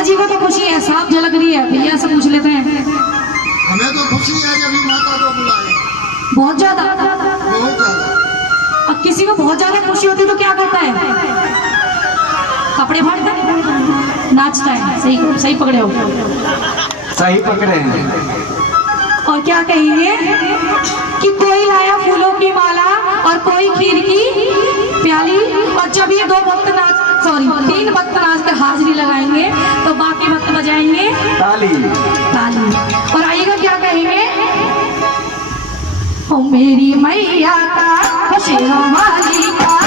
माता जी को तो खुशी है, साफ झलक रही है। भैया से पूछ लेते हैं। हमें तो खुशी है जब माता को बुलाए, बहुत ज्यादा। बहुत ज्यादा। अब किसी को बहुत ज्यादा खुशी होती है तो क्या करता है? कपड़े फाड़ता है, नाचता है। सही सही पकड़े हो, सही पकड़े हैं। और क्या कहेंगे कि कोई लाया फूलों की माला और कोई खीर की प्याली। और जब ये 2 भक्त नाच, सॉरी 3 भक्त नाच कर हाजिरी लगाएंगे तो बाकी भक्त बजाएंगे ताली। ताली। और आइएगा क्या कहेंगे? ओ मेरी मैया का, शेरों वाली का